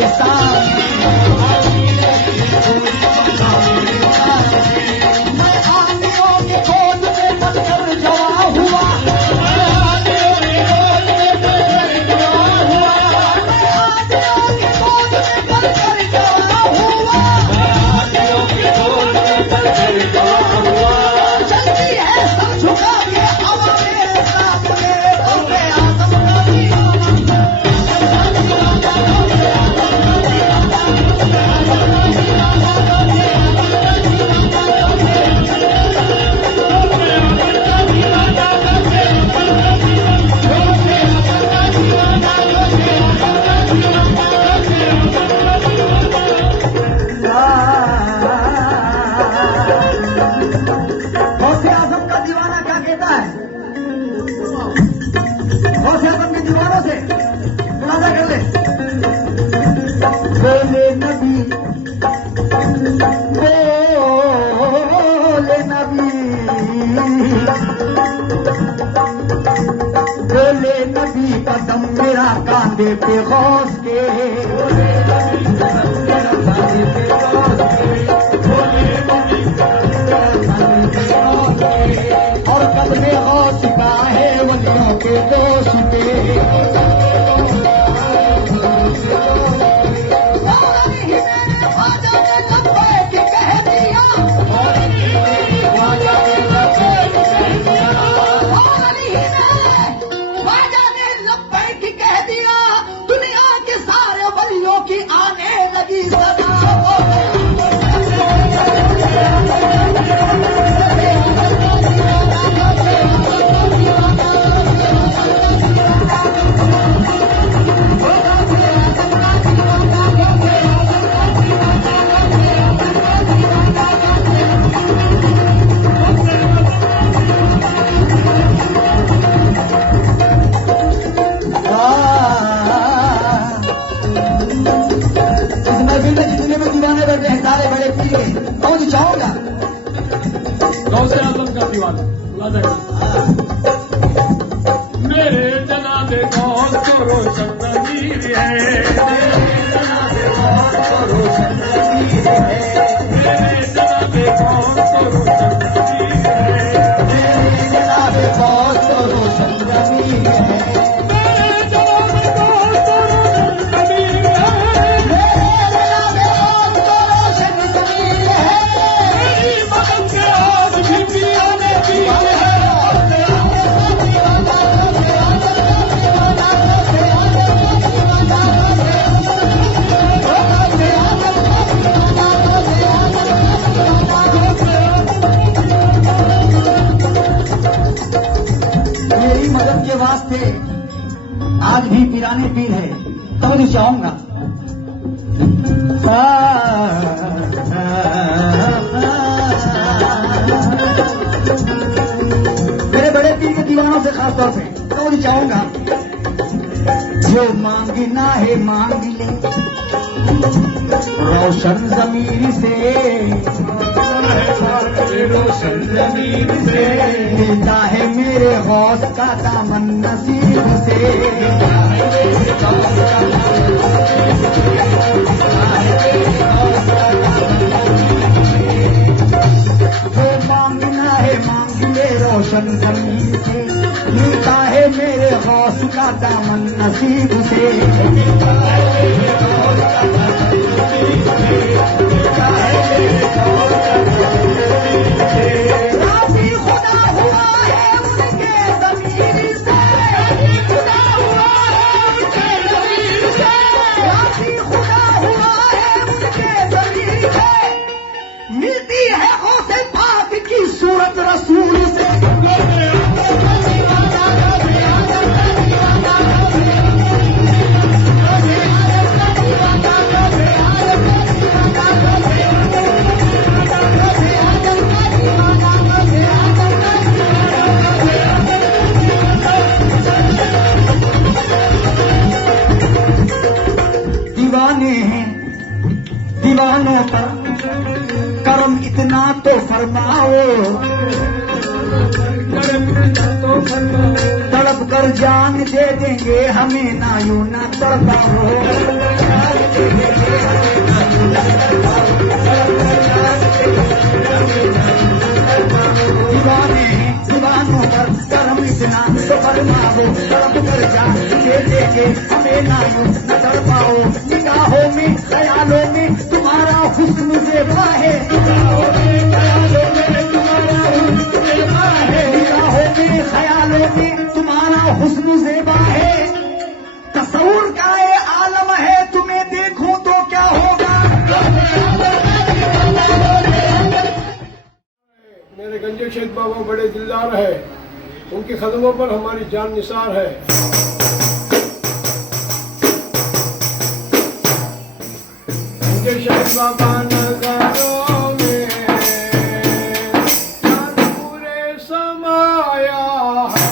मेरे सामने मैं आंधियों की गोद में बनकर जवा हुआ, मैं आंधियों की गोद में बनकर जवा हुआ, मैं आंधियों की गोद में बनकर जवा हुआ, मैं आंधियों की गोद में बनकर जवा हुआ। चलती है सब झुका के हवा मेरे सामने, तो मैं आदम का दीवाना। गौसे आजम का दीवाना क्या कहता है? गौसे आजम के दीवानों से मुनाजा कर ले। बोले नबी, बोले नबी, बोले नबी कदम मेरा कांधे पे गौस के, बोले नबी कदम मेरा कांधे पे गौस के, बोले नबी कदम मेरा कांधे पे गौस के, और कदमे गौस का है वलियों के दोष पे। दुनिया के सारे वलियों की आने लगी सदा। इस महफिल में जितने भी दीवाने बैठे हैं सारे बड़े पीर हैं, कौन चाहूंगा? गौसे आजम का दीवाना मुलाजा कर। मेरे जनाबे गौस को रोशन ज़मीर है, मेरे जनाबे गौस को रोशन ज़मीर है, मेरे जनाबे गौस को रोशन ज़मीर है, मेरे जनाबे गौस को रोशन ज़मीर है, मेरे जनाबे गौस को रोशन ज़मीर है, मेरे जनाबे गौस को रोशन ज़मीर है। मेरी मदद के आज भी पियाने पीर है। मेरी मदद के वास्ते आज भी पिराने पीर है, तो मैं चाहूंगा। मेरे बड़े पीर के दीवानों से खास तौर पे तो मैं चाहूंगा, जो मांगना है मांग ले रोशन ज़मीर से, रोशन ज़मीर से मिलता है मेरे गौस का दामन नसीब से। जो मांगना है मांग ले रोशन ज़मीर से, मिलता है मेरे गौस का दामन नसीब से। राज़ी खुदा हुआ है उनके ज़मीर से, राज़ी खुदा हुआ है उनके ज़मीर से, राज़ी खुदा हुआ है उनके ज़मीर से। मिलती है गौसे पाक की सूरत रसूल से। दीवाने हैं, दीवानों पर करम इतना तो फरमाओ, तड़प कर जान दे देंगे हमें ना यूं ना तड़पाओ। दीवाने हैं दीवानों पर कर्म इतना तो फरमाओ। तड़प कर जान दे देंगे हमें ना यूं न तड़पाओ। निगाहों में ख्यालों में तुम्हारा हुस्न ज़ेबा है। निगाहों में ख्यालों में तुम्हारा हुस्न ज़ेबा है। तसव्वुर का ये आलम है, तुम्हें देखूं तो क्या होगा। मेरे गंजे शेख बाबा बड़े दिलदार है, उनके कदमों पर हमारी जान निसार है। गंजे शेख बाबा नज़रों में पूरे समाया है।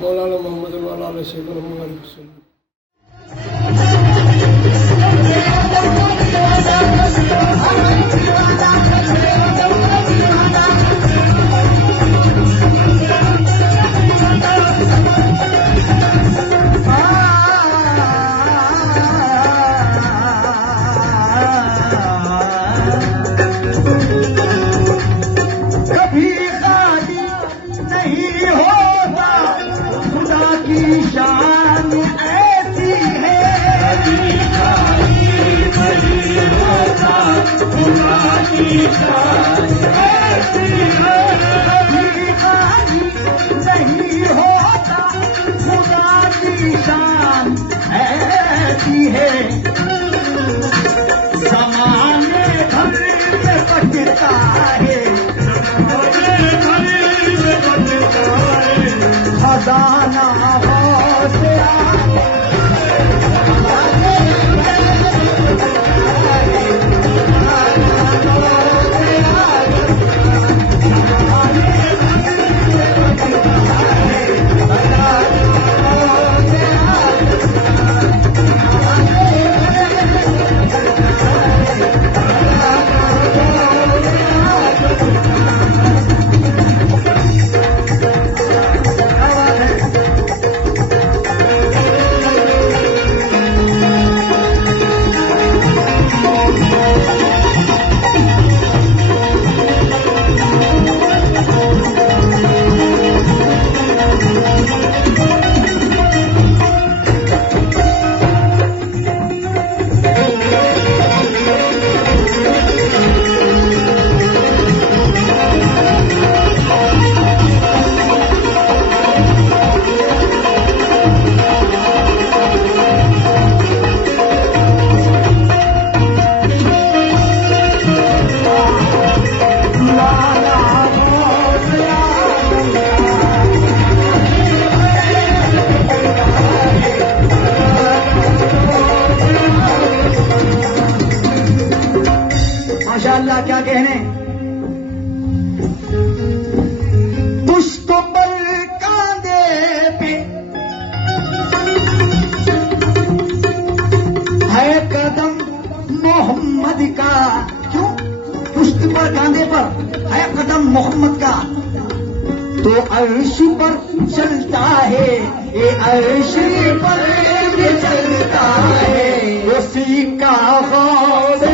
मौलाना मोहम्मद वाला से कभी खाली नहीं होता खुदा शान ऐसी है भिखारी नहीं होता, खुदा की शान ऐसी है। ज़माने भर में बचता है, खजाना हौसला माशाअल्लाह, क्या कहने। पुष्प पर कांधे पे है कदम मोहम्मद का। क्यों? पुष्प पर कांधे पर है कदम मोहम्मद का, तो अर्श पर चलता है, ये अर्श पर भी चलता है, उसी का ख्वाब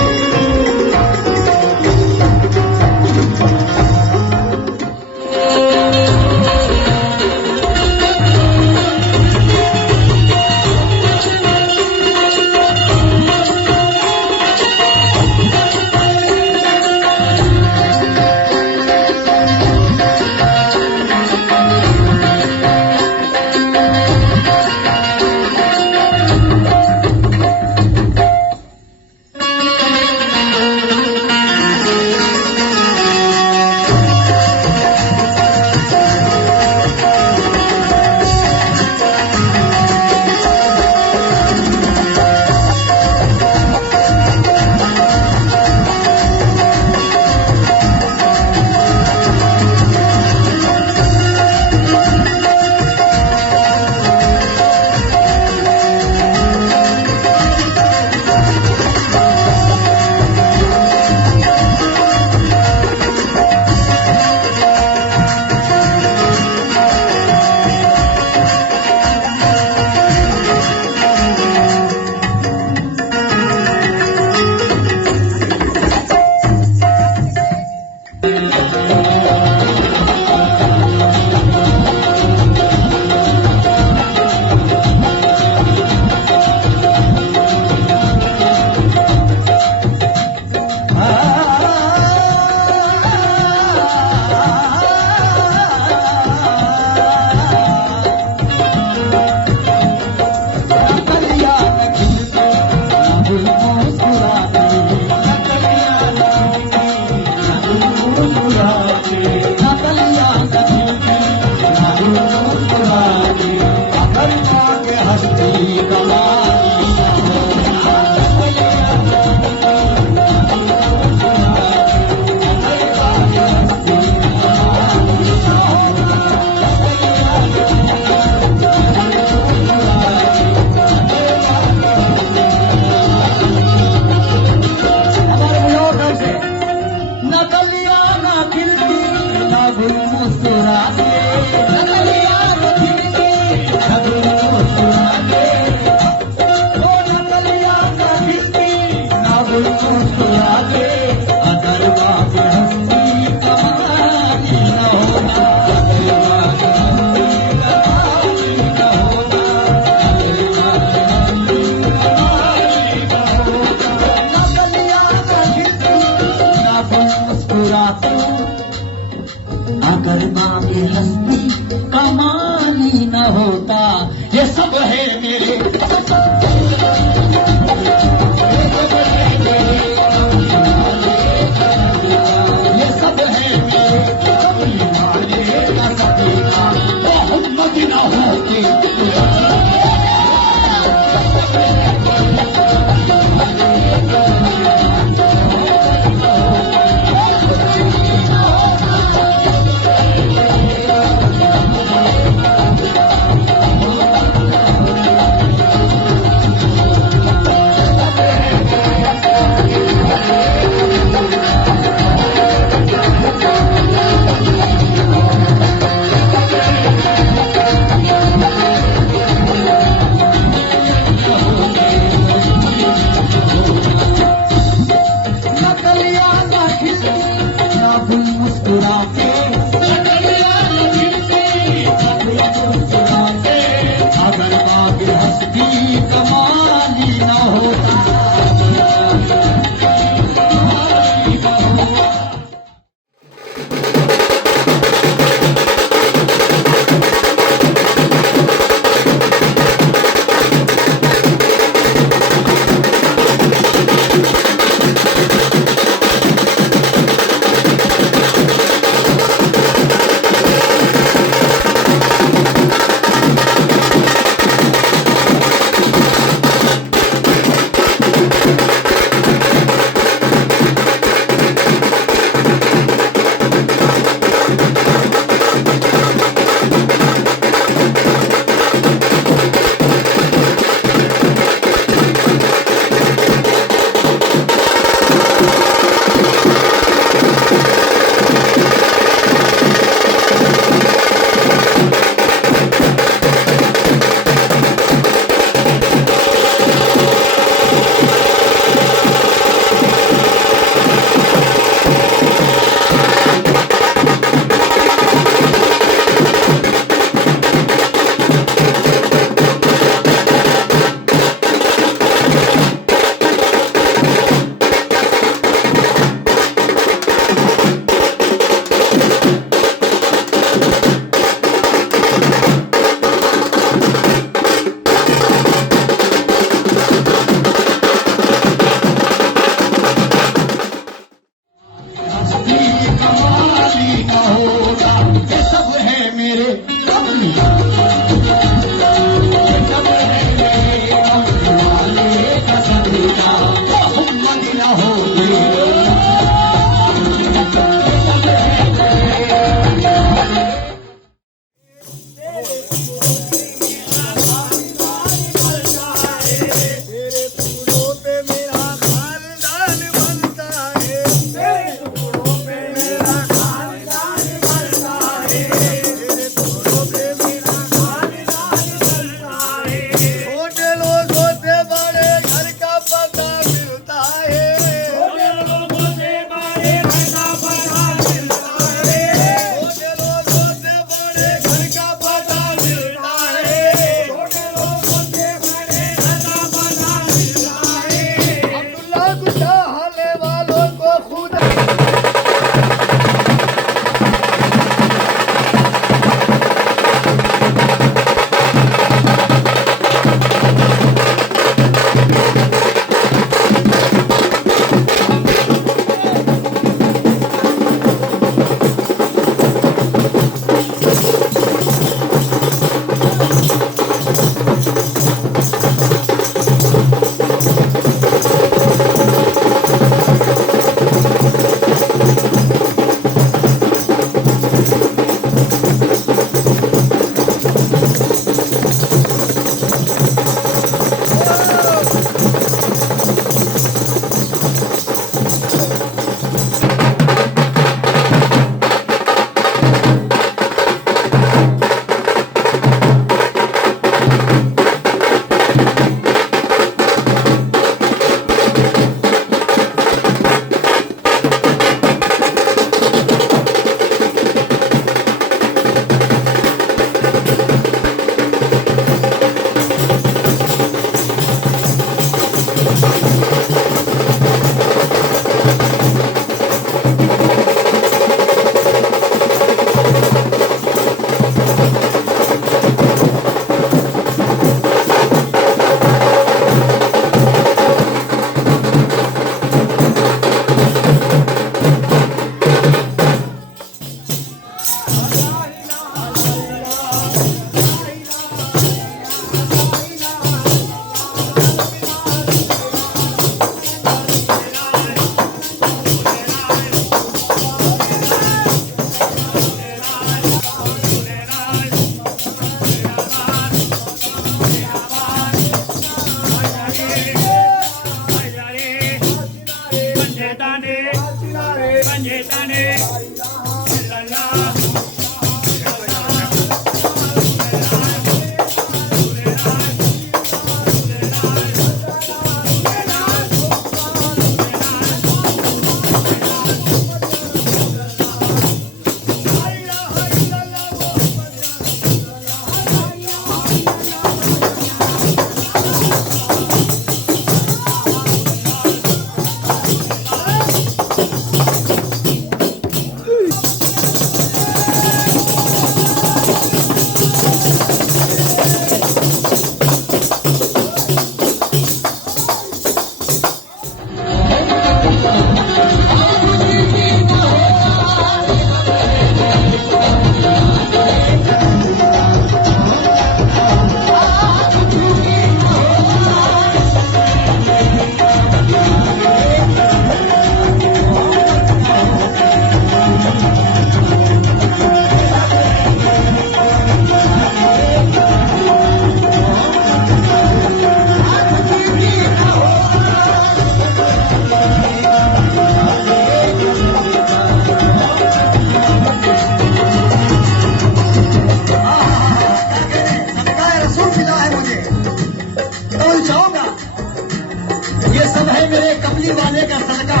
ये सब है मेरे कमली वाले का सदका।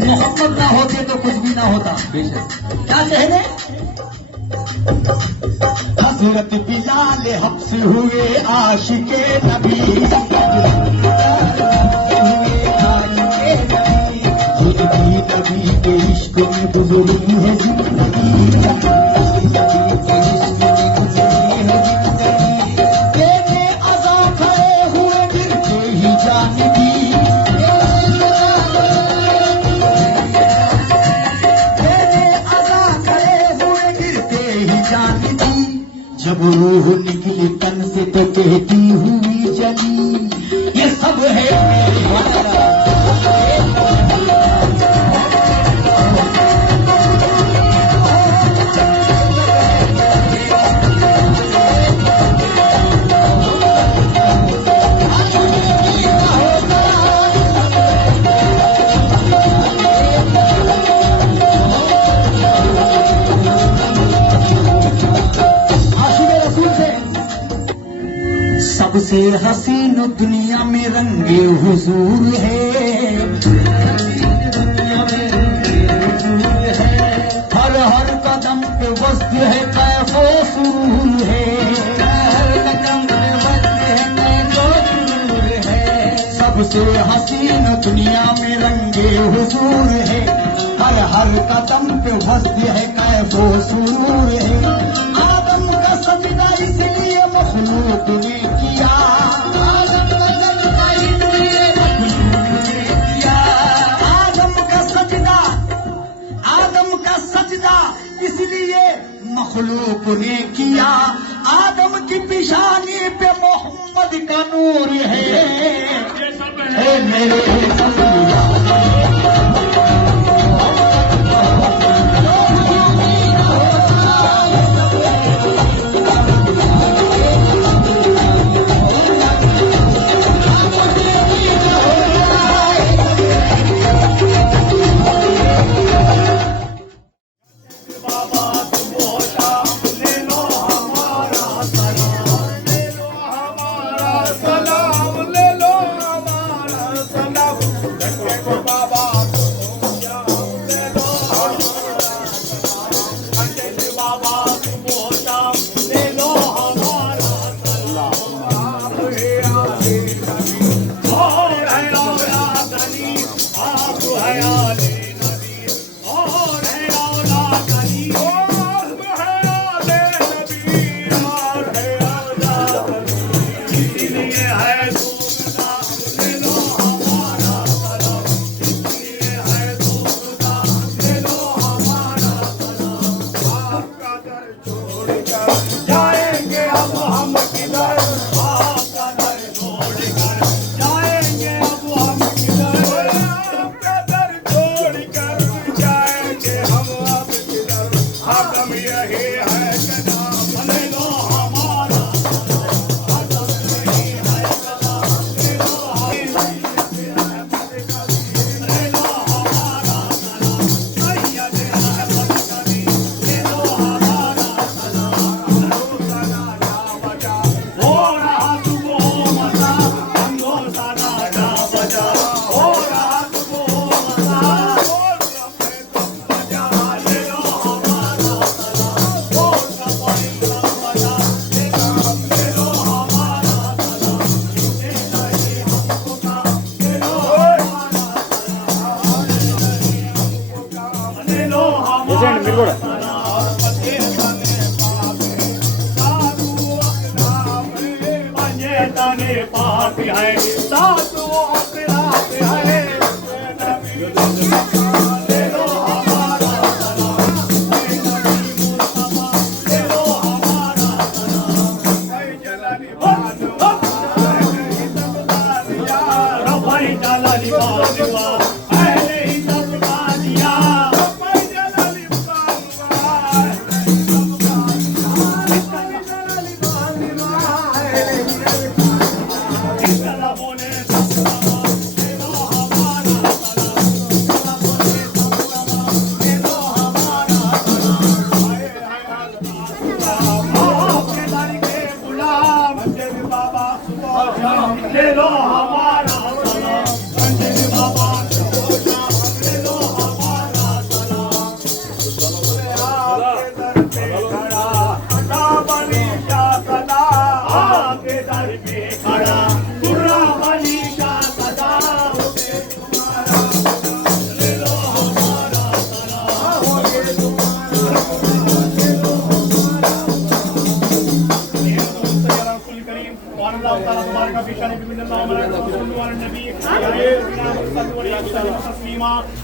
मोहम्मद ना होते तो कुछ भी ना होता। क्या कहने? हजरत बिलाल हब्स हुए आशिके नबी, नबी के इश्क में गुजरी है जिंदगी, तेरे अज़ा खड़े हुए गिरते ही जान दी, तेरे अज़ा खड़े हुए गिरते ही जान दी, जब रूह निकली तन से तो कहती हुई जली, ये सब है मेरी वतन। सबसे हसीन दुनिया में रंगे हुजूर है, हर हर कदम पे वस्त है कैफो सुरूर है, हर कदम पे वस्त है कैफो सुरूर है। सबसे हसीन दुनिया में रंगे हुजूर है, हर हर कदम पे वस्त है कैफो सुरूर है। आदम का सजदा इसलिए मखलूक ने किया, आदम का सजदा इसलिए मखलूक ने किया, आदम का सजदा इसलिए मखलूक ने किया। आदम की पेशानी पे मोहम्मद का नूर है मेरे ले लो हमारा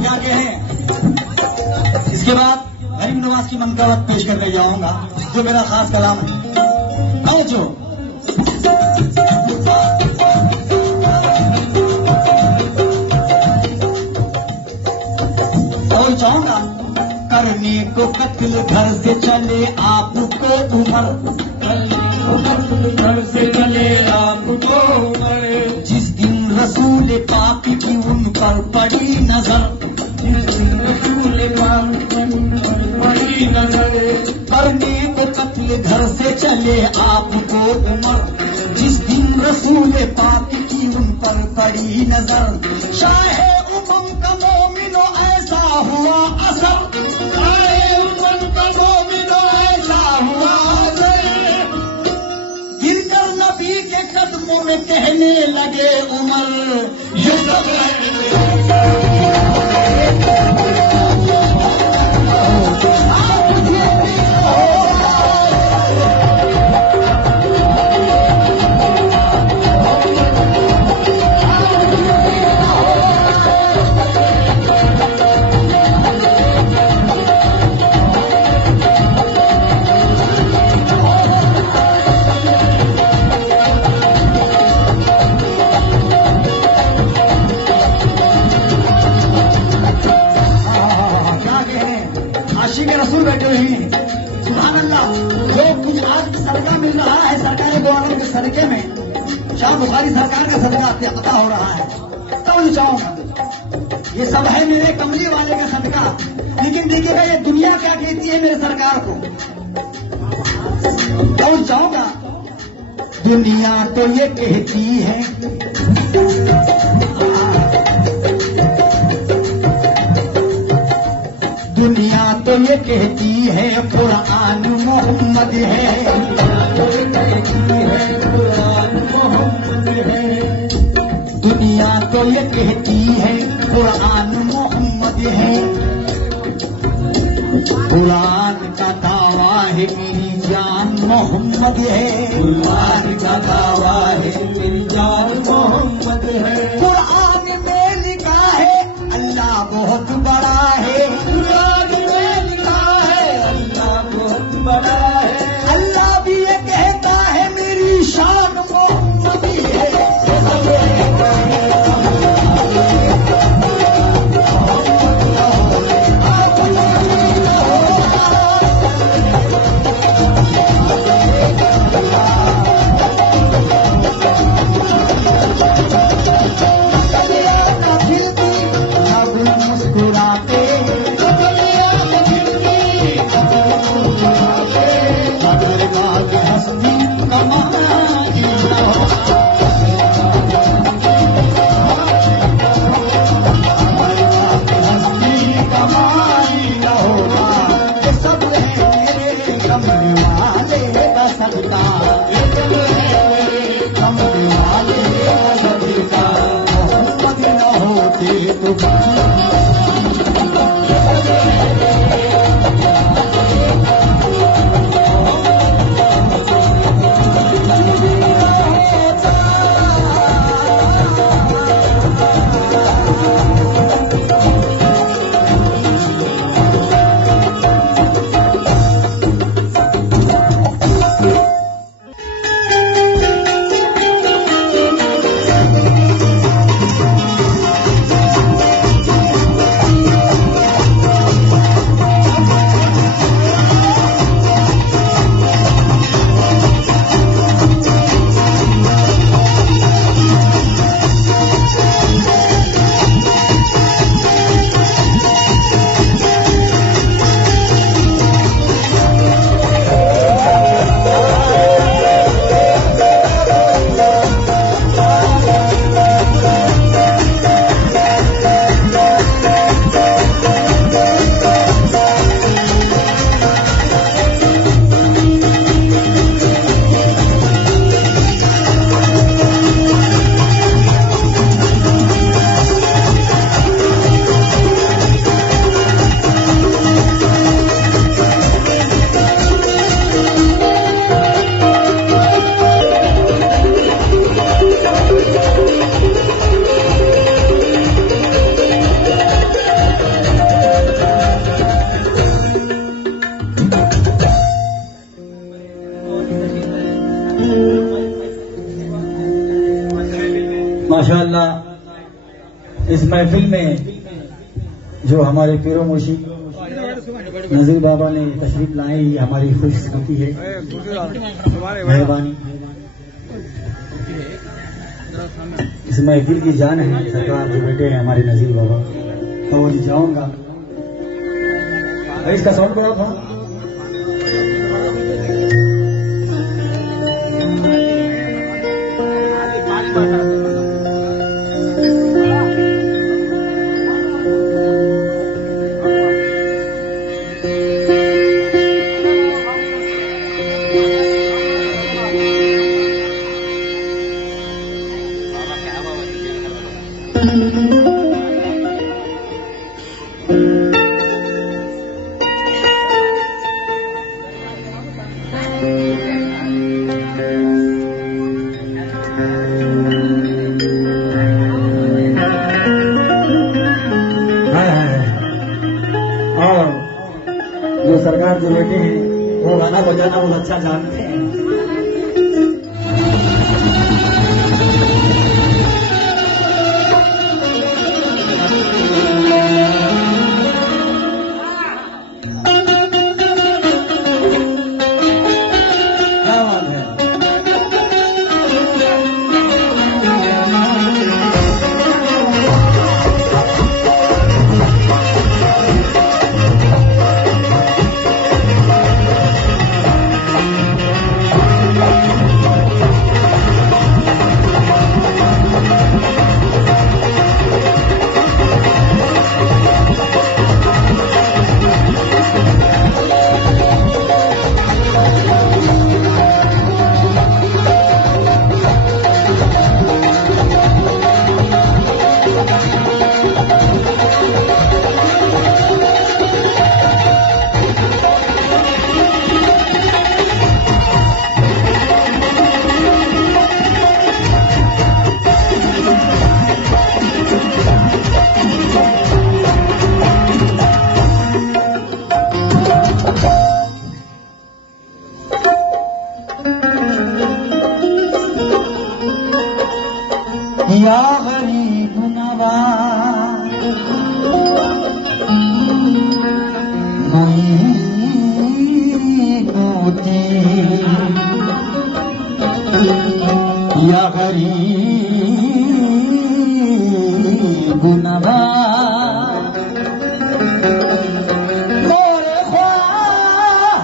क्या कहें? इसके बाद गरीब नवाज की मंगतावत पेश करने जाऊंगा जो मेरा खास कलाम है। जो और चाहूंगा करने को कत्ल घर से चले आपको उमर घर से चले आपको उमर जिस दिन रसूल पाक की उन पर पड़ी नजर रसूल पाक पड़ी नजर करने को कत्ल घर से चले आपको उमर जिस दिन रसूल पाक की उन पर पड़ी नजर शाहे उमम का मोमिनो ऐसा हुआ असर शाहे उमम का मोमिनो ऐसा हुआ असर गिरकर नबी के कदमों में कहने लगे उमर ये सब रसूल बैठे हुए हैं सुभान अल्लाह। जो कुछ आज सदका मिल रहा है सरकारी गवर्नर के सदके में शाह बुखारी सरकार का सदका अता हो रहा है तब चाहूंगा ये सब है मेरे कमली वाले का सदका। लेकिन देखिएगा ये दुनिया क्या कहती है मेरे सरकार को तब चाहूंगा दुनिया तो ये कहती है दुनिया तो ये कहती है कुरान मोहम्मद है कुरान मोहम्मद है दुनिया तो ये कहती है कुरान मोहम्मद है कुरान का दावा है मेरी जान मोहम्मद है कुरान का दावा है मेरी जान मोहम्मद है कुरान में लिखा है अल्लाह बहुत बड़ा है कुरान में लिखा है अल्लाह बहुत बड़ा है अल्लाह भी ये हस्ती कमाई न होगा, हस्ती कमाई न होगा, ये सब है मेरे कमरे वाले का सदका, ये सब है मेरे कमरे वाले का सदका, मोहम्मद न होते तो माशाअल्लाह इस महफिल में जो हमारे पीरो मुर्शिद नजीर बाबा ने तशरीफ लाई, ये हमारी खुशकिस्मती है, मेहरबानी। इस महफिल की जान है सरकार जो बेटे हैं हमारे नजीर बाबा, तो वो चाहूंगा इसका साउंड बढ़ाओ थोड़ा। जो सरकार जो बेटे हैं वो गाना बजाना बहुत अच्छा जानते हैं। क्या बात है। या गरीब नवाज या गरीब नवाज मोरे ख्वाजा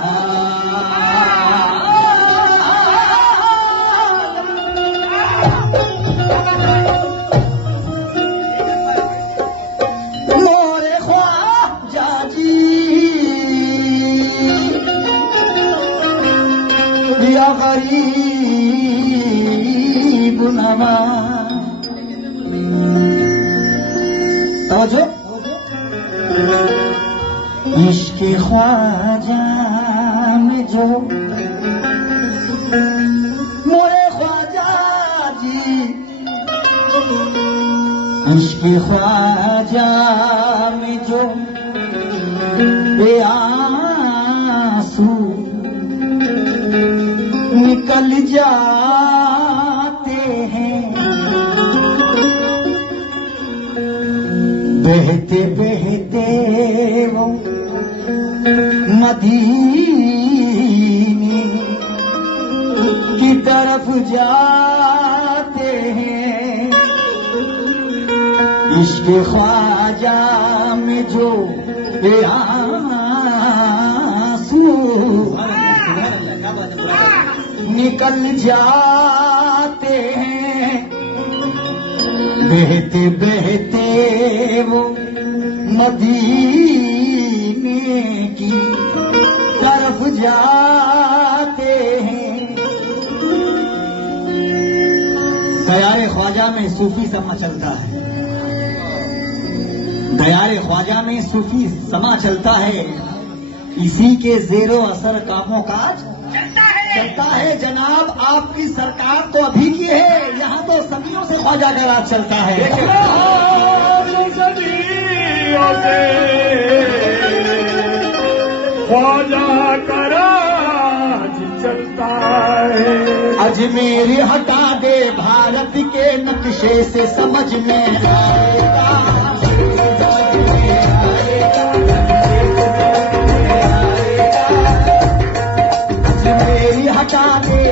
गरीब नवाज। तवज्जो, इश्क ख्वाजा में जो मोरे ख्वाजा जी, इश्क ख्वाजा में जो बेआंसू निकल जाते हैं, बहते बहते वो मदीने की तरफ जाते हैं। इश्क ख्वाजा में जो आंसू निकल जाते हैं, बहते बहते वो मदीने की तरफ जाते हैं। दयारे ख्वाजा में सूफी समा चलता है, दयारे ख्वाजा में सूफी समा चलता है, इसी के जेरो असर कामों काज चलता है। जनाब आपकी सरकार तो अभी की है, यहाँ तो सदियों से ख्वाजा का राज चलता है। सदियों से ख्वाजा का राज चलता है। अजमेर हटा दे भारत के नक्शे से समझ में आएगा, अजमेर हटा दे,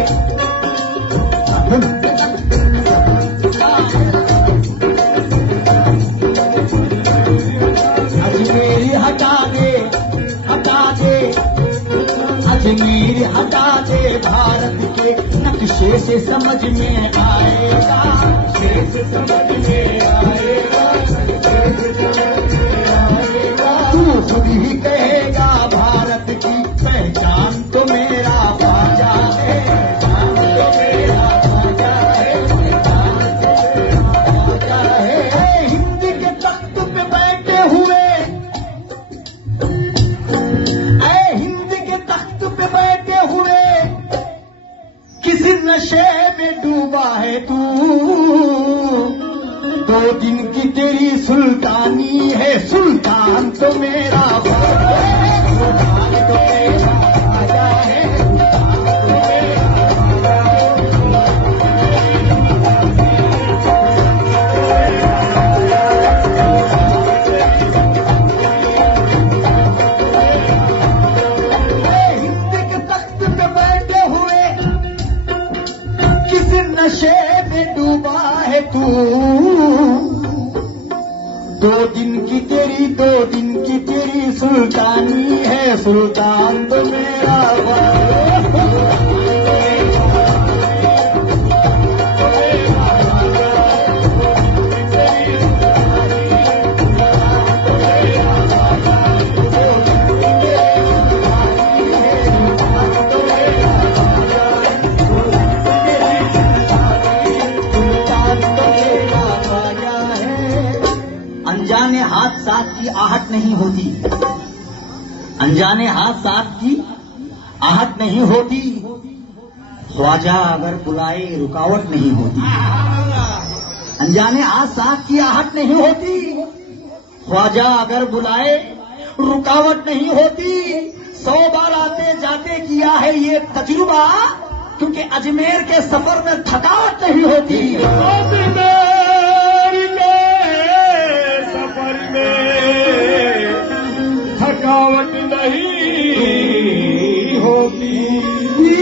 अजमेर हटा दे, हटा दे, अजमेर हटा दे भारत के नक्शे से समझ में आएगा, से समझ में आएगा, तू खुद ही कहेगा भारत की पहचान तो मेरा ख्वाजा है, पहचान तो मेरा ख्वाजा है, पहचान तो मेरा ख्वाजा है। हिंद के तख्त पे बैठे हुए, हिंद के तख्त पे बैठे हुए किसी नशे में डूबा है तू, 2 दिन की तेरी सुल्तानी है, सुल्तान तो मेरा ख्वाजा है, सुल्तान तो मेरा ख्वाजा है, सुल्तान तो मेरा हिंद के तख्त पे बैठे हुए किसी नशे में डूबा है तू, 2 दिन की तेरी, 2 दिन की तेरी सुल्तानी है, सुल्तान तो मेरा अनजाने हाथ साथ की आहट नहीं होती, अनजाने हाथ साथ की आहट नहीं होती, ख्वाजा अगर बुलाए रुकावट नहीं होती, अनजाने हाथ साथ की आहट नहीं होती, ख्वाजा अगर बुलाए रुकावट नहीं होती। 100 बार आते जाते किया है ये तजुर्बा, क्योंकि अजमेर के सफर में थकावट नहीं होती। थकावट नहीं होती।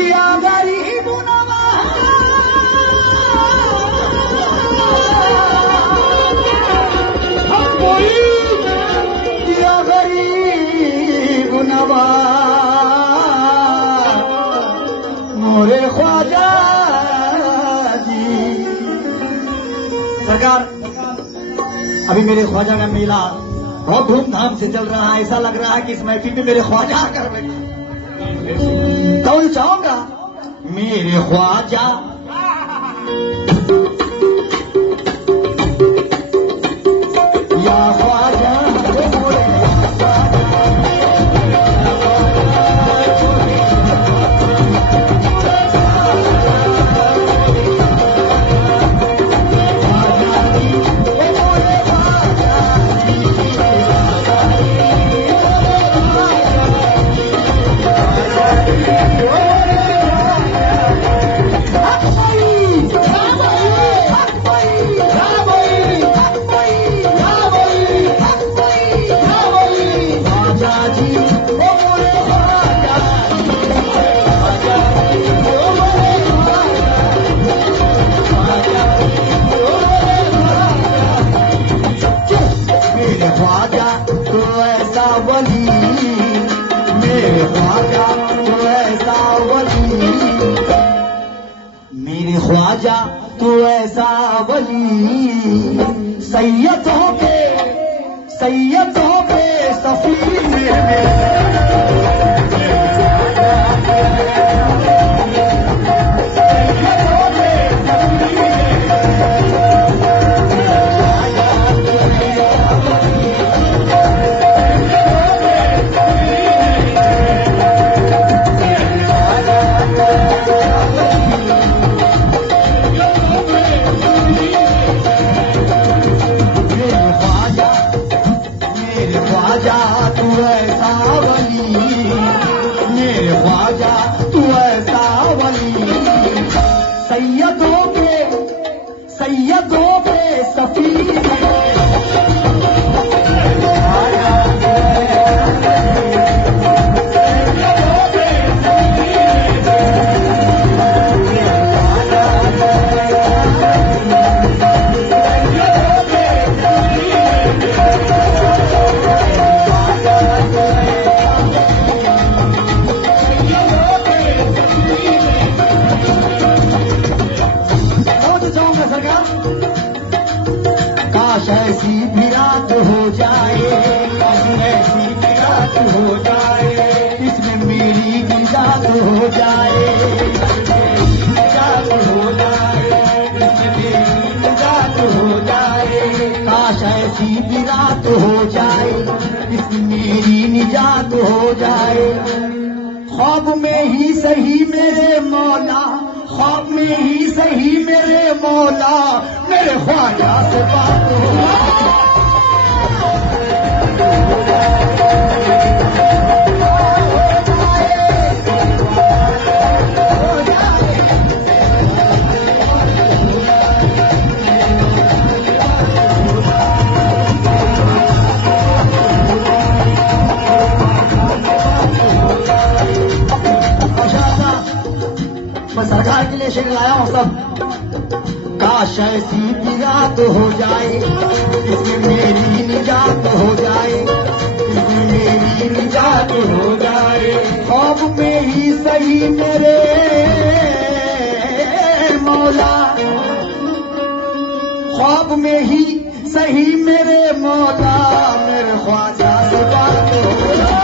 या गरीब नवाज, या गरीब नवाज मोरे ख्वाजा जी। सरकार, अभी मेरे ख्वाजा का मेला बहुत धूमधाम से चल रहा है, ऐसा लग रहा है कि इस महफिल में मेरे ख्वाजा कर बैठे। तो चाहूंगा मेरे ख्वाजा या ख्वाजा ख्वाजा तू ऐसा वली सैयदों पे सफी सैयदों पे सफी काश ऐसी भी रात हो जाए, ऐसी भी रात हो जाए, इसमें मेरी निजात हो जाए, निजात हो जाए, इसमें मेरी निजात हो जाए। काश ऐसी भी रात हो जाए, इसमें मेरी निजात हो जाए। ख्वाब में ही सही मेरे मौला, ख्वाब में ही सही मेरे मौला, मेरे ख्वाजा से बात हो सरकार के लिए शेर लाया हूं सब। काश ऐसी भी रात हो जाए, इसमें मेरी निजात हो जाए, इसमें मेरी निजात हो जाए। ख्वाब में ही सही मेरे मौला, ख्वाब में ही सही मेरे मौला, मेरे ख्वाजा से बात हो जाए।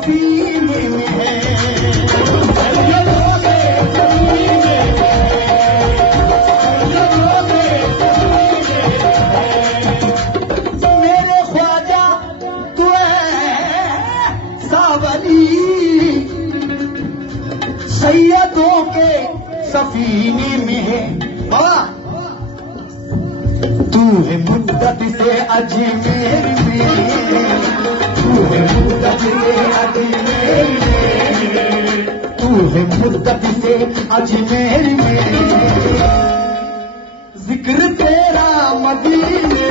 सफीने में है, मेरे ख्वाजा तू सावली सैयदों के सफीने में है। बाबा तू है मुद्दत से अजमेर में, तू है मुद्दत से अजमेर में, तू है मुद्दत से अजमेर में, जिक्र तेरा मदीने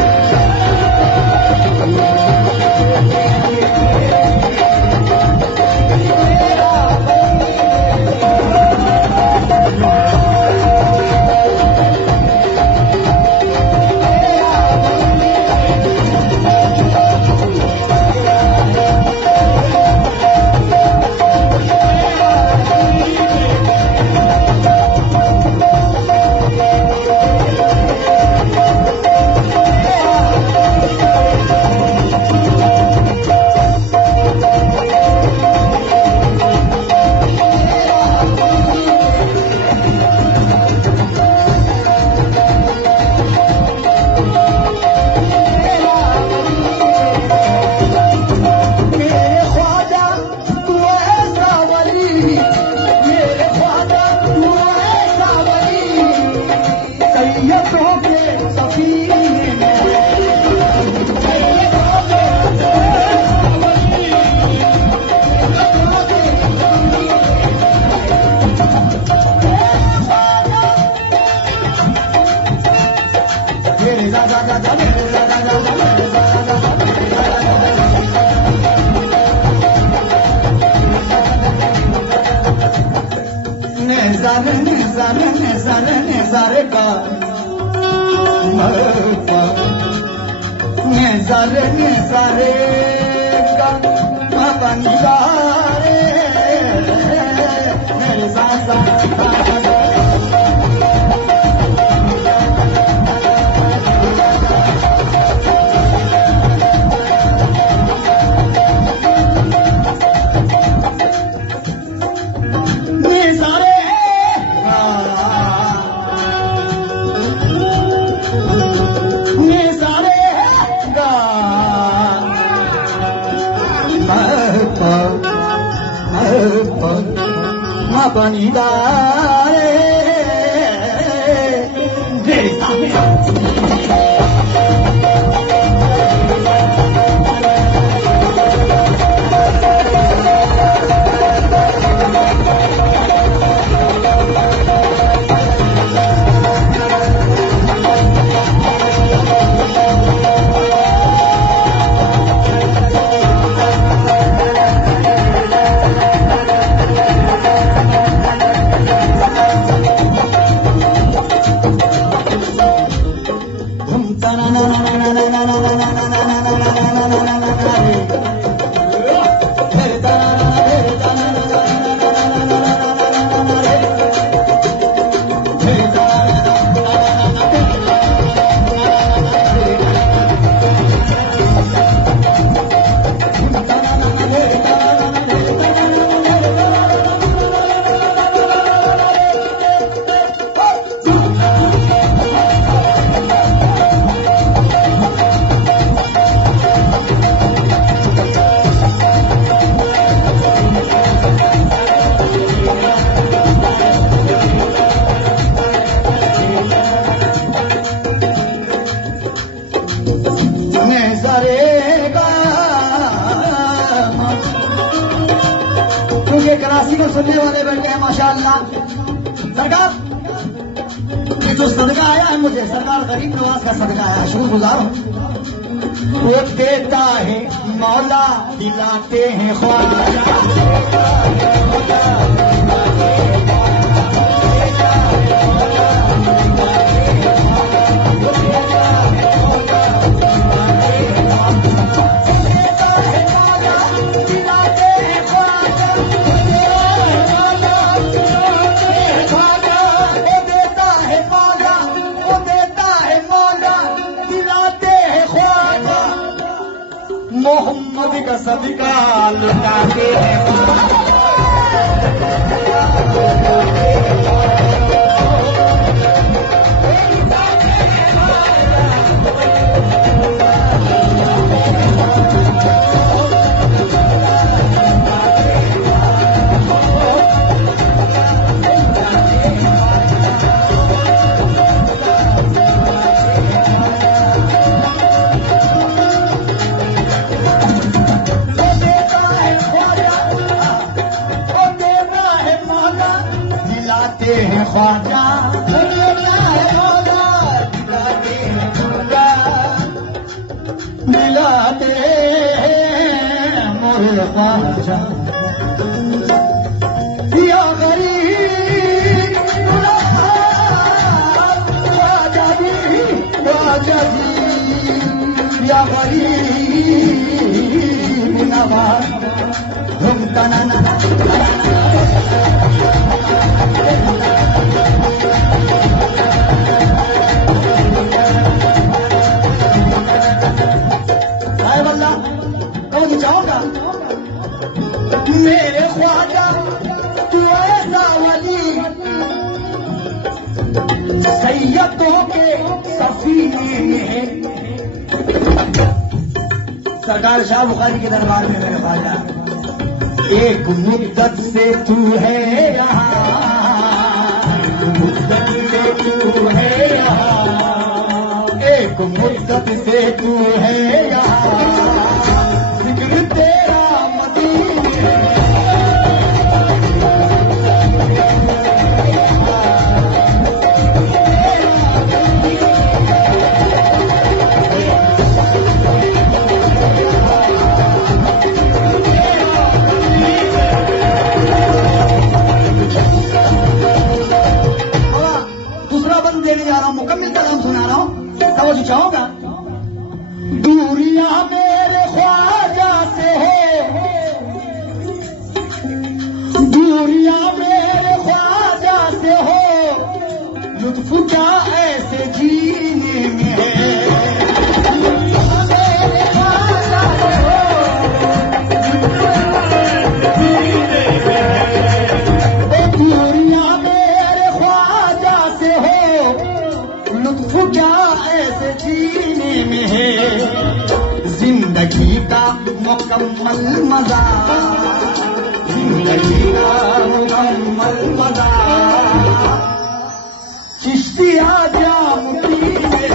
नजारे का मरपा नजारे का बंजारे बनिदारे कराची को सुनने वाले बैठे हैं माशाअल्लाह। सरकार ये जो सदका आया है मुझे, सरकार गरीब नवाज का सदका आया, शुक्रगुजार हूँ। वो देता है मौला, दिलाते हैं ख्वाजा। मोहम्मद का सदका लुटाते हैं। ख्वाजा दिलाते मोरे ख्वाजा या गरीब ख्वाजा जी या गरीब नवाज हम तना मेरे ख्वाजा तू ऐसा वली सैयदों के सफीने में। सरकार शाह बुखारी के दरबार में मेरे ख्वाजा एक मुद्दत से तू है यहाँ, मुद्दत से तू है यहाँ, एक मुद्दत से तू है यहाँ, जिक्र तेरा मदीने मुकम्मिल कलाम सुना रहा हूं, समझ चाहूंगा। दूरियां मेरे ख्वाजा से है, दूरियां मेरे ख्वाजा से हो, लुत्फ क्या ऐसे जीने में है। मेरे ख्वाजा से हो, दूरियां मेरे ख्वाजा से हो, लुत्फ क्या ऐसे जीने में है। जिंदगी का मुकम्मल मजा, जिंदगी का मुकम्मल मजा, चिश्तिया जाम पीने में।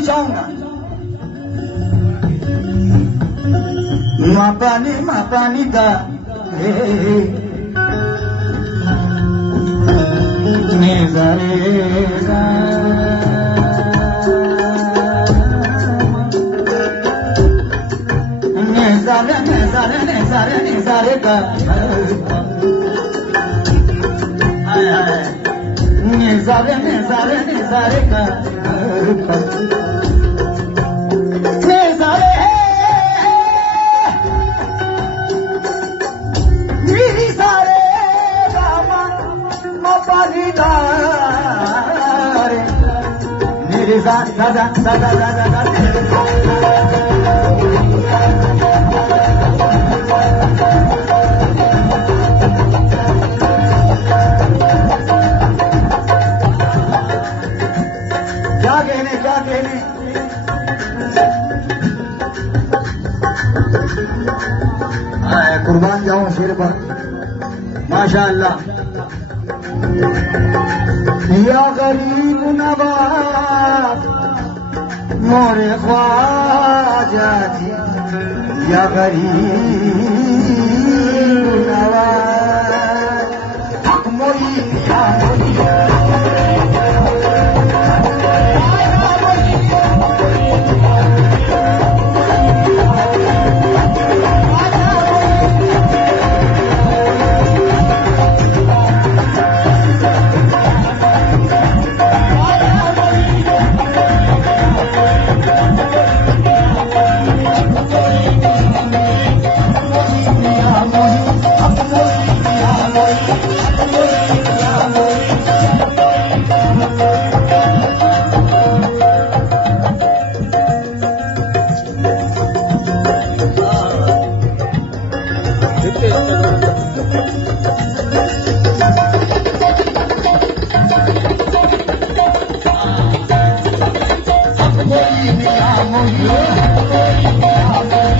चाहूंगा मापानी का नेजारे का नेजारे का मेरे दादा दादा दादा क्या कहने कुर्बान जाऊं शेर पर माशाअल्लाह। या गरीब नवाज मोरे ख्वाजा जी, या गरीब नवाज हक मोई कोई मिला मोही, कोई मिला मोही,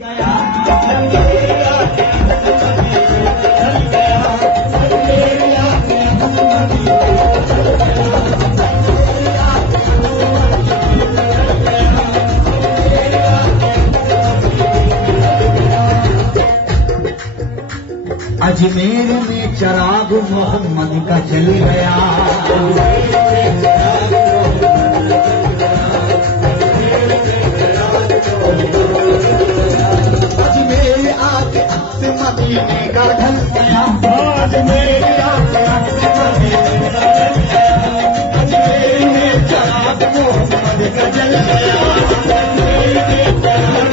गया अजमेर में चराग मोहम्मद का जल गया, अजमेर आके से मदीने का ढल गया, अजमेर आके से मदीने का ढल गया, अजमेर में चराग मोहम्मद का जल गया, अजमेर में चराग मोहम्मद का जल गया, अजमेर में चराग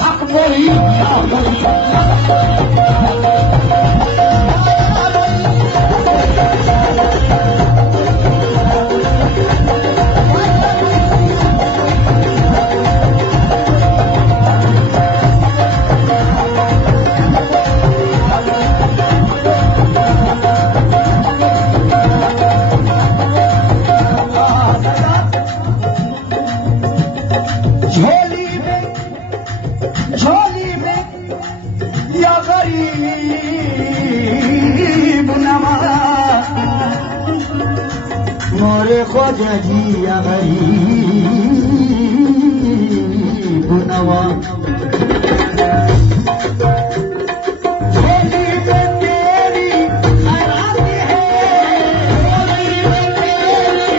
हक मोही या मोही, झोली में या गरीब नवाज, मोरे ख्वाजा जी या गरीब नवाज, झोली में तेरी खैरात है, झोली में तेरी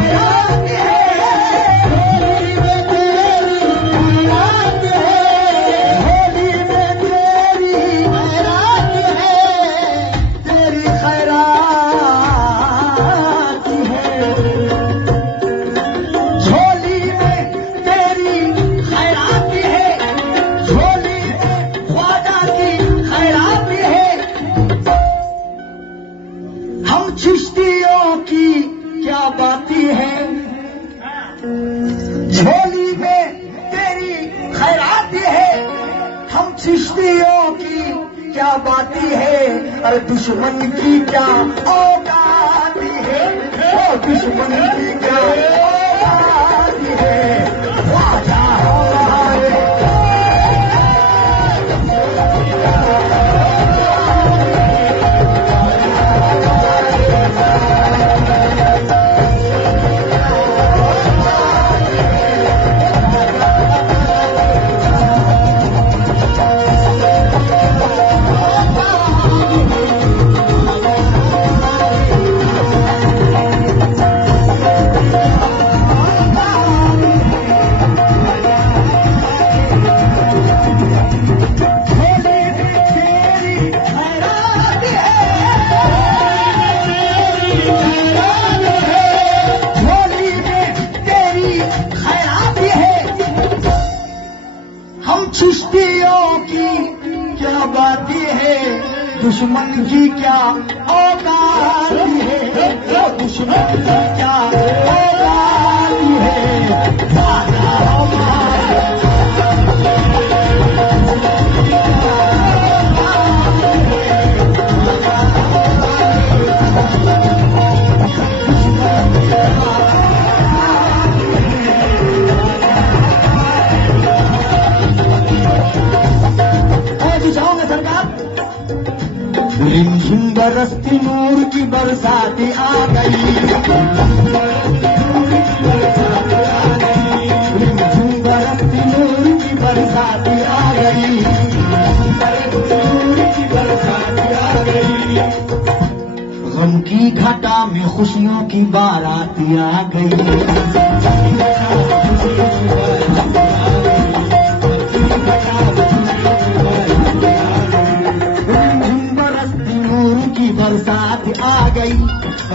खैरात है, झोली में तेरी खैरात है, चिश्तियों की क्या बाती है, झोली में तेरी खैरात है, हम चिश्तियों की क्या बाती है, अरे दुश्मन की क्या औकात है, ओ दुश्मन की क्या औकात है, ख्वाजा हमारे चिश्तियों की क्या बाती है, दुश्मन की क्या औकात है, दुश्मन की क्या औकात है, ख्वाजा हमारे रिमझिम बरसती नूर की बरसात आ गई, रिमझिम बरसती नूर की बरसात आ गई, गम की घटा में खुशियों की बारात आ गई, बरसात आ गई,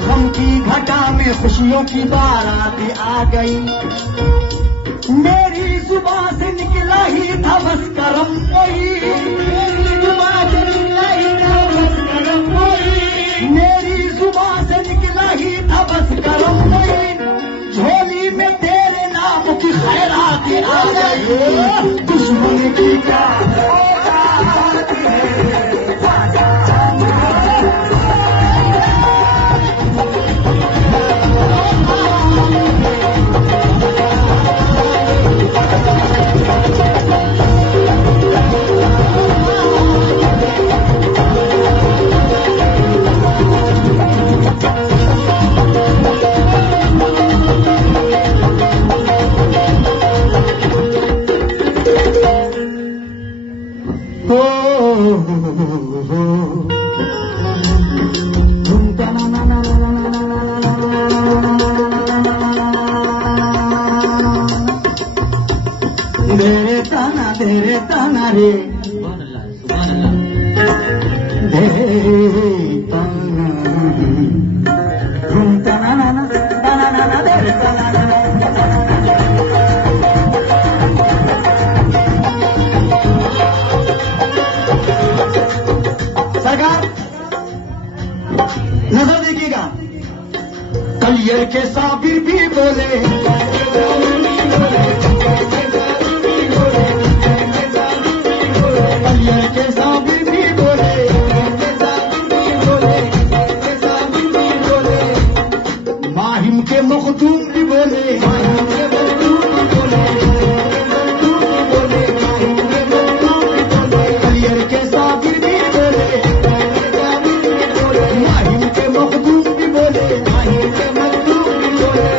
गम की घटा में खुशियों की बारात आ गई, मेरी जुबान से निकला ही था बस करम वही, मेरी जुबान से निकला ही था बस करम वही, मेरी जुबान से निकला ही था बस करम वही, झोली में तेरे नाम की खैरात आ दुश्मन की क्या औकात है ख्वाजा। तेरे ताना रे सरकार नजर देखिएगा, कलियर के साबिर भी बोले, कलियर के साबिर भी बोले, माहिम के मखदूम भी बोले, कलियर के साबिर भी बोले, माहिम के मखदूम भी बोले, माहिम के मखदूम भी बोले।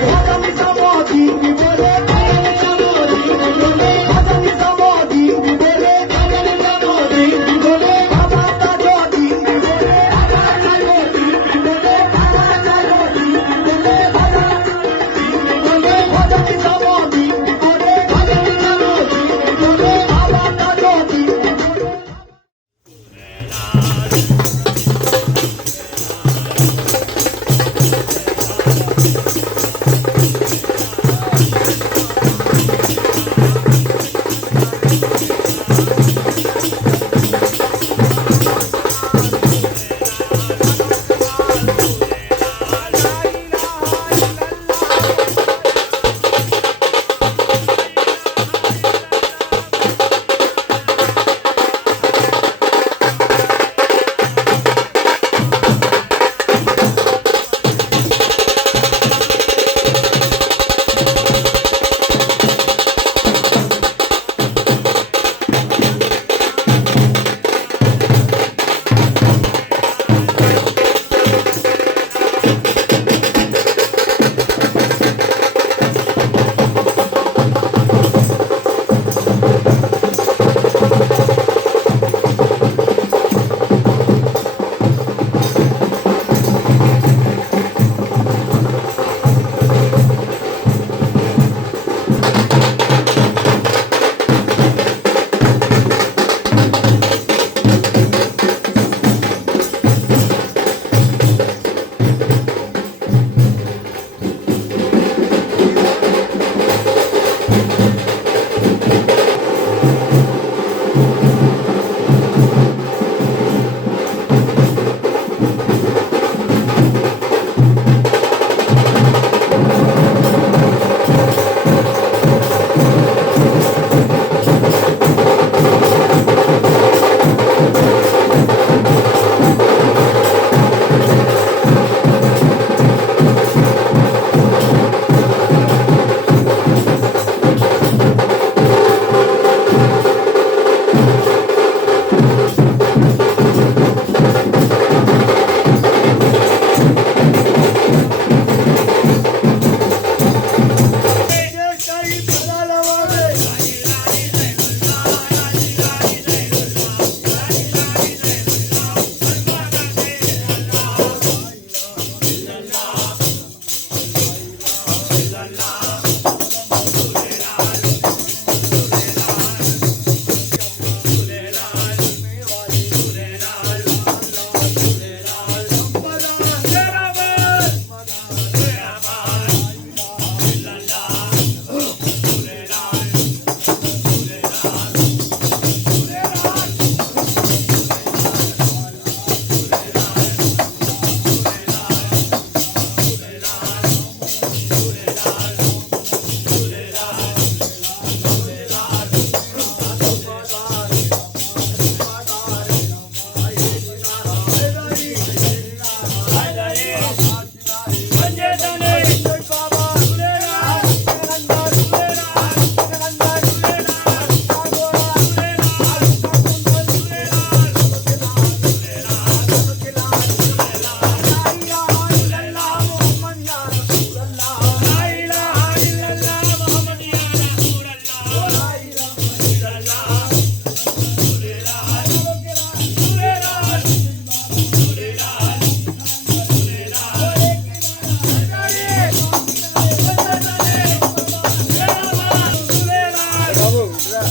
कभी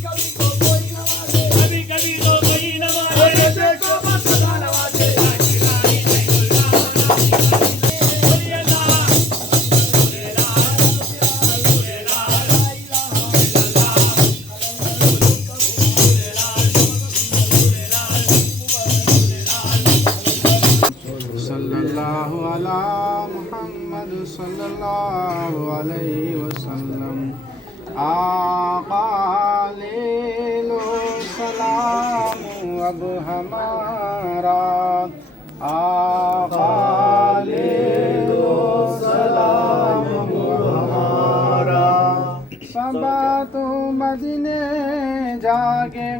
कभी तो कोई नवाजे, कभी कभी तो कोई नवाजे, देखो बस खुदा नवाजे सल्लल्लाहु अला मुहम्मद सल्लल्लाहु अलैहि वसल्लम। आका ले लो सलाम अब हमारा, आका ले लो सलाम अब हमारा। सबा तो मदीने जाके,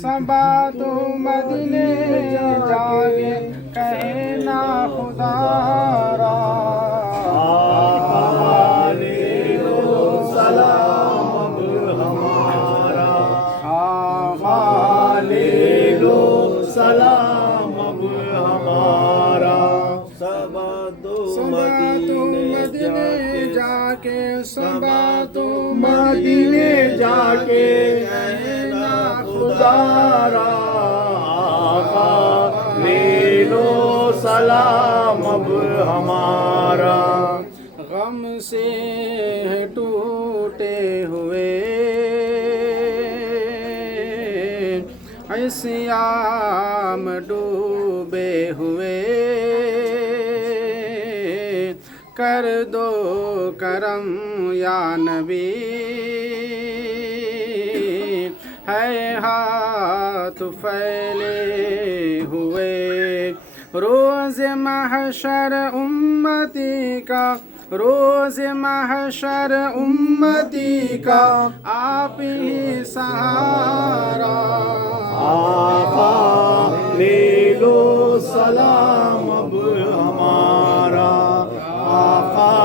सबा तो मदीने जाके कहे ना खुदारा, आका ले लो सलाम अब हमारा, आका ले लो सलाम अब हमारा। सबा तो मदीने जाके, सबा तो मदीने जाके कहना खुदारा, आका ले लो सलाम अब हमारा। गम से टूटे हुए ऐसियाम डूबे हुए, कर दो करम या नबी, है हाथ फैले हुए। रोज़ महशर उम्मती का, रोज़ महशर उम्मती का आप ही सहारा, आका ले लो सलाम अब हमारा, आका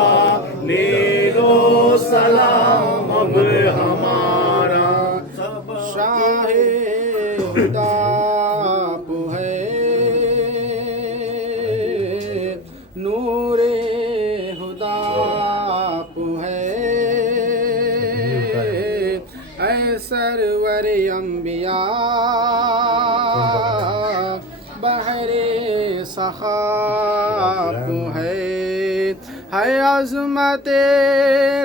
ले लो सलाम अब हमारा। शाहे खुदा आप है, नूरे खुदा आप है, ऐ सरवर अंबिया बहरे सखाप है अज़मत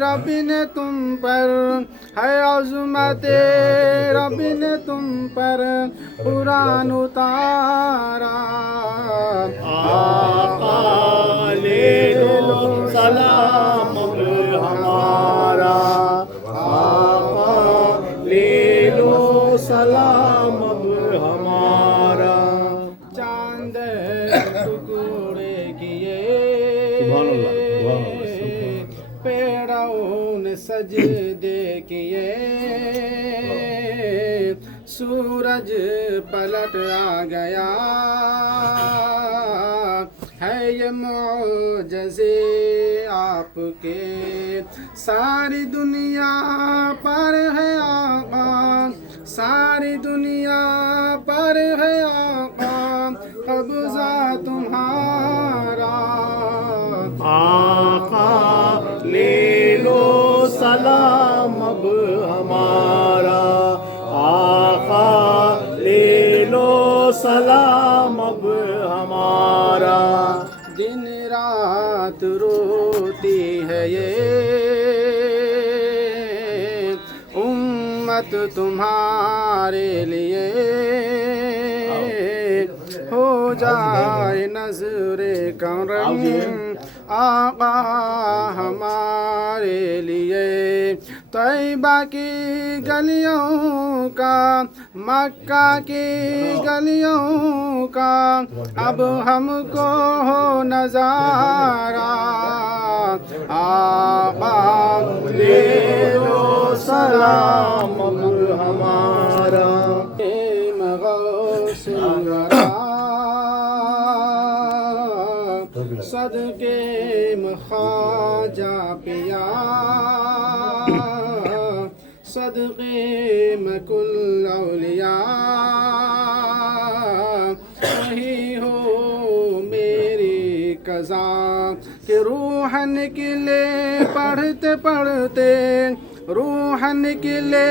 रब्बी ने तुम पर, है अज़मत रब्बी ने तुम पर कुरान उतारा, आका ले लो सलाम हमारा, आका ले लो सलाम हमारा। चांद टुकड़े किए पेड़ों ने सजदे किए, सूरज पलट आ गया, है ये मौजज़े आपके, सारी दुनिया पर है आका, सारी दुनिया पर है आका, कब्ज़ा तुम्हारा, आका ले लो सलाम अब हमारा, आका ले लो सलाम अब हमारा। दिन रात रोती है ये उम्मत तुम्हारे लिए, हो जाए नजरे करम आका हमारे लिए। तैबा की गलियों का, मक्का की गलियों का अब हमको हो नजारा, आका ले लो सलाम हमारा। सदके ख्वाजा पिया सदक़े में कुल औलिया वही हो मेरी कज़ा कि रूह निकले पढ़ते पढ़ते रूह निकले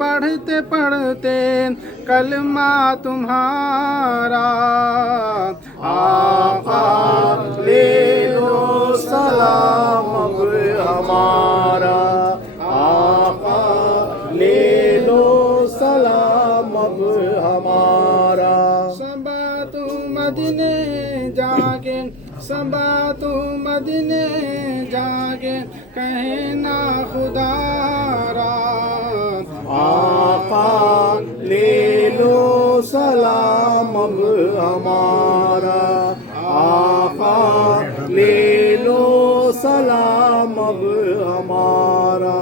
पढ़ते पढ़ते कलमा तुम्हारा आका ले लो सलाम अब हमारा आका ले लो सलाम अब हमारा सबा तू मदीने जाके सबा तू मदीने जाके कहना खुदारा आका ले लो सलाम अब हमारा आका ले लो सलाम अब हमारा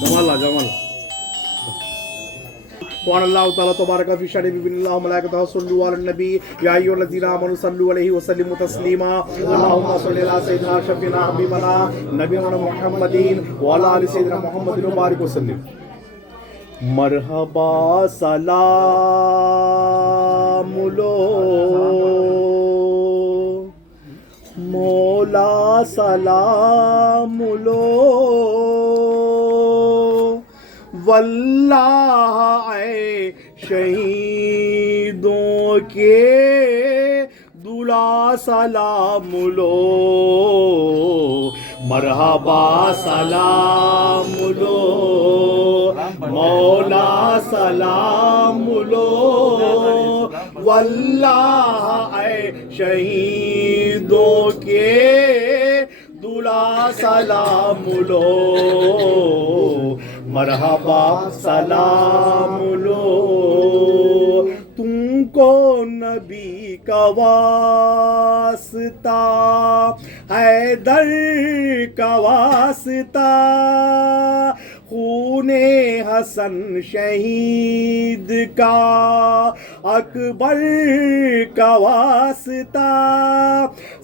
जमाला जमाला वअल्लाहु ताला तबारक फी शानि बिल्लाहि व मलाइकतहु सल्लु अलन नबी या अय्युहल्लज़ीना आमनु सल्लु अलैहि व सल्लिमु तस्लीमा अल्लाहुम्मा सल्लि अला सय्यिदिना शफीना हबीबना नबीना मुहम्मदीन व अला आलि सय्यिदिना मुहम्मदिन व बारिक व सल्लिम मरहबा सलाम लो मौला सलाम लो वल्लाह शहीदों के दुला सलाम लो मरहबा सलाम लो मौला सलाम लो वल्लाह शहीदों के दुला सलाम लो मरहबा सलाम लो तुमको नबी का वास्ता हैदर का वास्ता खूने हसन शहीद का अकबर का वास्ता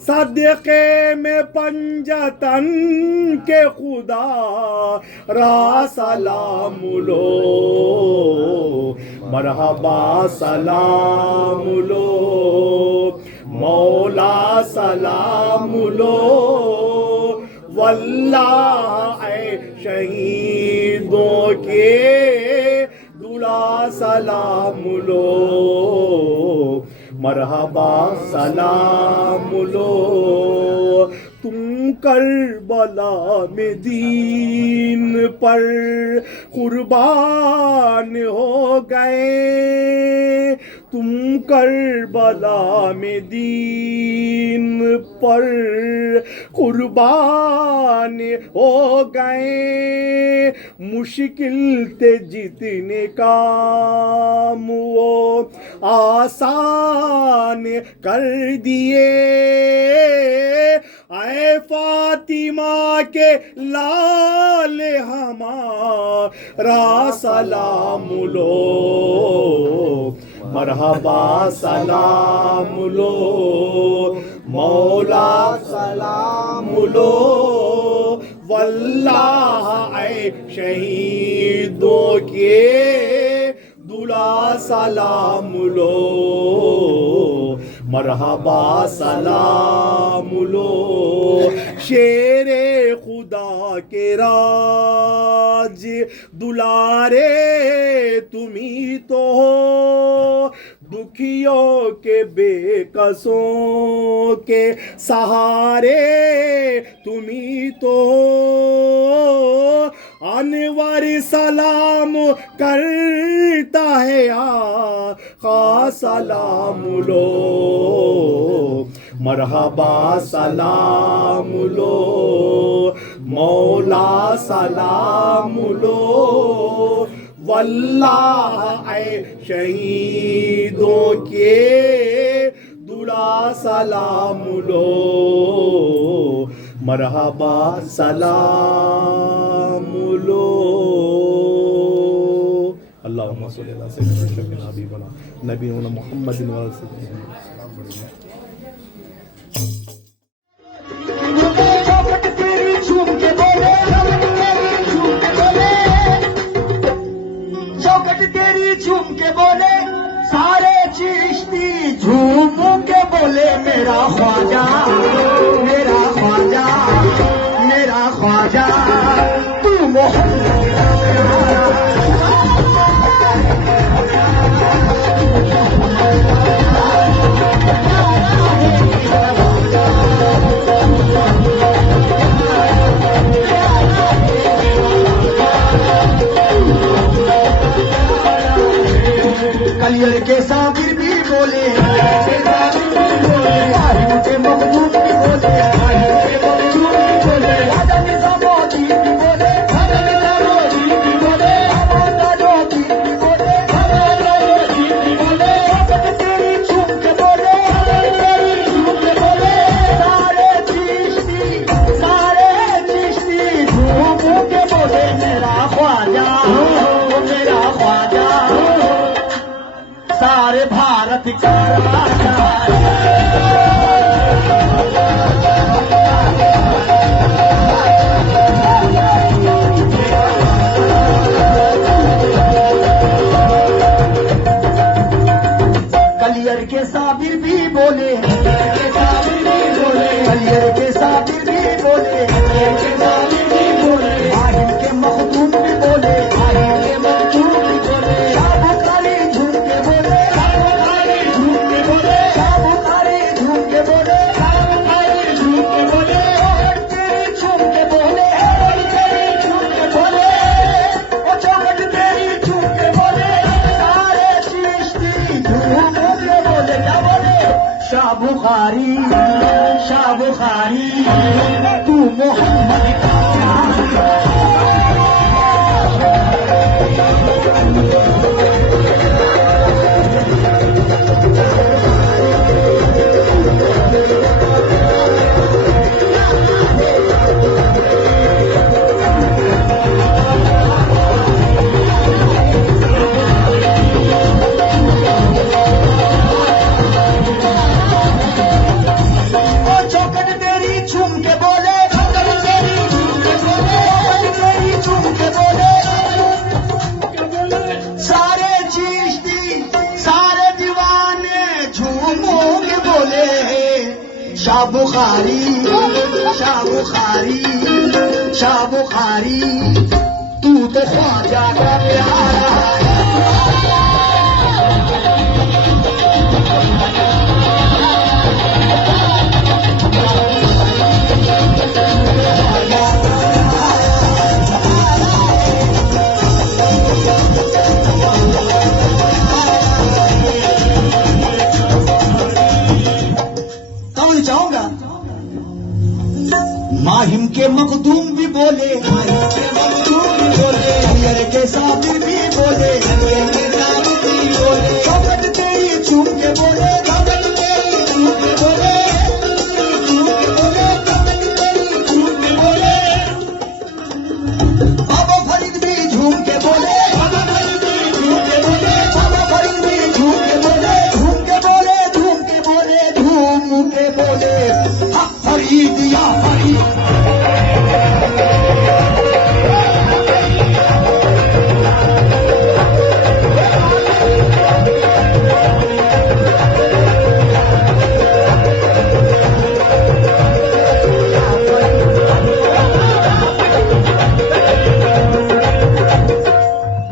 सदक़े में पंजतन के खुदा रा सलाम लो मरहबा सलाम लो मौला सलाम लो वल्लाह शहीदों के दुला सलाम लो मरहबा सलाम लो तुम करबला में दीन पर कुर्बान हो गए तुम करबला में दीन पर कुर्बान हो गए मुश्किल थे जितने काम वो आसान कर दिए ऐ फातिमा के लाल हमारा सलाम लो मरहबा सलाम लो मौला सलाम लो वल्लाह शहीदों के दुला सलाम लो मरहबा सलाम लो शेरे खुदा के राज दुलारे तुम्ही तो हो दुखियों के बेकसों के सहारे तुम्ही तो हो अनवर सलाम करता है आका सलाम लो मरहबा सलाम लो मौला सलाम लो वल्लाह शहीदों के दुला सलाम लो मरहबा सलाम लो अल्लाहुम्मा सल्ली अला सय्यिदिना हबीबना नबीना मुहम्मदिन व आलिहि चौखट तेरी मेरा ख्वाजा, मेरा ख्वाजा, मेरा ख्वाजा, तू मोहम्मद कलियर के साबिर भी बोले, वाहिद के मखदूम भी बोले, राजा निजामुद्दीन भी बोले, भी बोले, तेरी छूट के बोले, सारे चिश्ती झूम के बोले मेरा ख्वाजा, मेरा ख्वाजा, सारे भारत का राजा कलियर के साबिर भी बोले, कलियर के साबिर भी बोले, वाहिद के मखदूम भी बोले, शाबुखारी झूम के बोले, शाबुखारी झूम के बोले, तेरी झूम के बोले, ओ चौखट तेरी झूम के बोले, सारे चिश्ती झूम के बोले, क्या बोले? शाबुखारी, शाबुखारी, तू मोहम्मद का चौखट तेरी झूम के बोले, तेरी झूम के बोले, सारे चिश्ती सारे दीवाने झूमो के बोले, शाबुखारी, शाबुखारी, शाबुखारी, तू तो ख्वाजा का प्यारा है। चाहूंगा माहिम के मखदूम भी बोले, कलियर के साबिर भी बोले, चौखट तेरी झूम के बोले, बाबा फरीद भी झूम के बोले, बाबा फरीद भी झूम के बोले, झूम के बोले, हक फरीद या फरीद।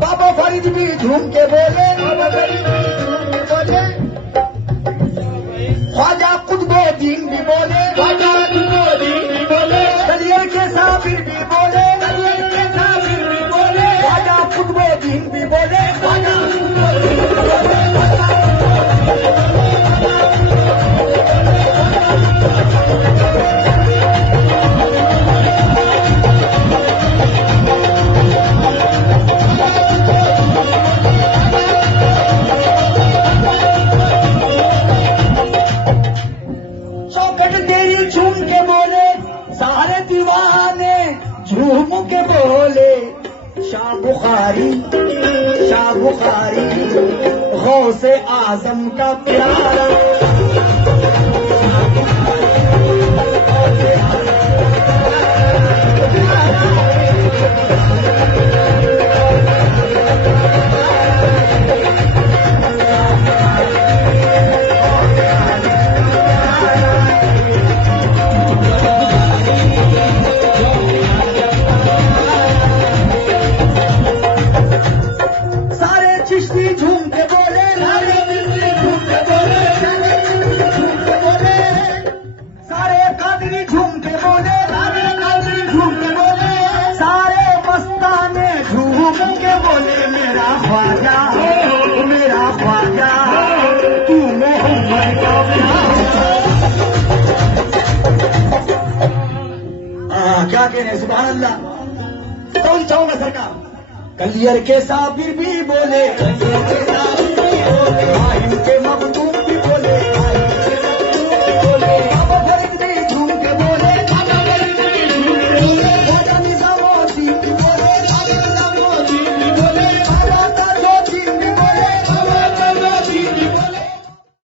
बाबा फरीद भी झूम के बोले, ख्वाजा कुतुबुद्दीन भी बोले, कलियर के साबिर भी बोले, ख्वाजा कुतुबुद्दीन भी बोले, चौखट तेरी झूम के बोले, सारे दीवाने झूम के बोले, शाबुखारी, शाबुखारी, गौसे आजम का प्यारा, क्या कह रहे हैं सुभान अल्लाह। कौन चाहूंगा सरकार। कलियर के साबिर भी बोले, कलियर के साबिर